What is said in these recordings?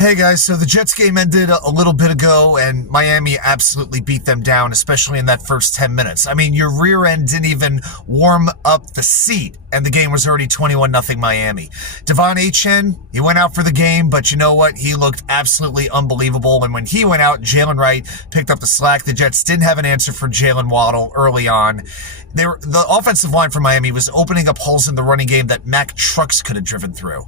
Hey guys, so the Jets game ended a little bit ago, and Miami absolutely beat them down, especially in that first 10 minutes. I mean, your rear end didn't even warm up the seat, and the game was already 21-0 Miami. Devon Achane, he went out for the game, but you know what? He looked absolutely unbelievable, and when he went out, Jalen Wright picked up the slack. The Jets didn't have an answer for Jalen Waddle early on. The offensive line for Miami was opening up holes in the running game that Mack trucks could have driven through.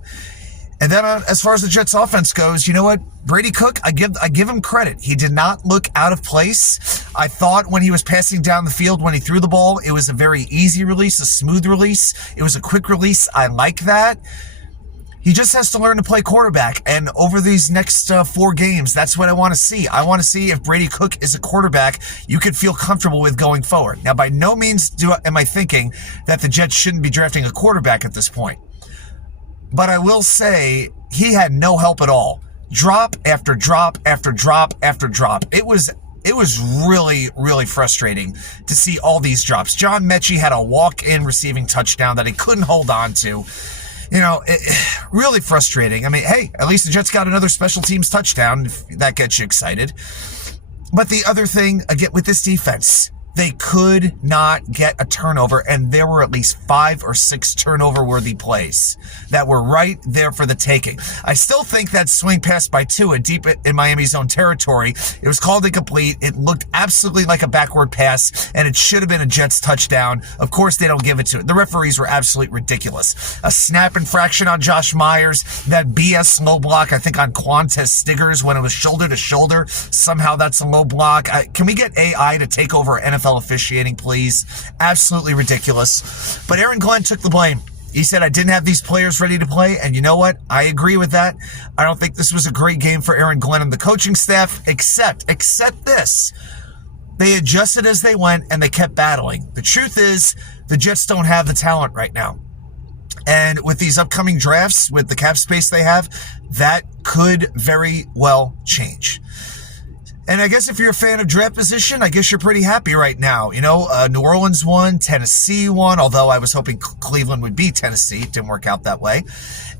And then as far as the Jets offense goes, you know what? Brady Cook, I give him credit. He did not look out of place. I thought when he was passing down the field, when he threw the ball, it was a very easy release, a smooth release. It was a quick release. I like that. He just has to learn to play quarterback. And over these next 4 games, that's what I want to see. I want to see if Brady Cook is a quarterback you could feel comfortable with going forward. Now, by no means am I thinking that the Jets shouldn't be drafting a quarterback at this point. But I will say he had no help at all. Drop after drop after drop after drop. It was really, really frustrating to see all these drops. John Mechie had a walk-in receiving touchdown that he couldn't hold on to. You know, really frustrating. I mean, hey, at least the Jets got another special teams touchdown, if that gets you excited. But the other thing, again, with this defense, they could not get a turnover, and there were at least 5 or 6 turnover-worthy plays that were right there for the taking. I still think that swing pass by Tua deep in Miami's own territory, it was called incomplete. It looked absolutely like a backward pass, and it should have been a Jets touchdown. Of course, they don't give it to it. The referees were absolutely ridiculous. A snap infraction on Josh Myers, that BS low block, I think, on Quantez Stiggers when it was shoulder to shoulder. Somehow that's a low block. Can we get AI to take over NFL officiating, please? Absolutely ridiculous. But Aaron Glenn took the blame. He said, I didn't have these players ready to play, and you know what? I agree with that. I don't think this was a great game for Aaron Glenn and the coaching staff, except this. They adjusted as they went, and they kept battling. The truth is, the Jets don't have the talent right now. And with these upcoming drafts, with the cap space they have, that could very well change. And I guess if you're a fan of draft position, I guess you're pretty happy right now. You know, New Orleans won, Tennessee won, although I was hoping Cleveland would beat Tennessee. It didn't work out that way.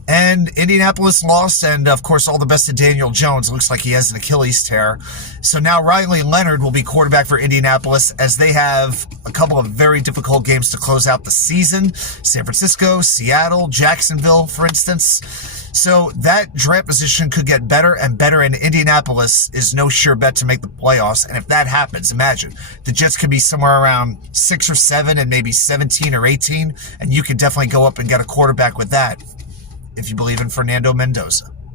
And Indianapolis lost, and of course, all the best to Daniel Jones. It looks like he has an Achilles tear. So now Riley Leonard will be quarterback for Indianapolis as they have a couple of very difficult games to close out the season. San Francisco, Seattle, Jacksonville, for instance. So that draft position could get better and better, and Indianapolis is no sure bet to make the playoffs. And if that happens, imagine the Jets could be somewhere around 6 or 7 and maybe 17 or 18, and you could definitely go up and get a quarterback with that if you believe in Fernando Mendoza.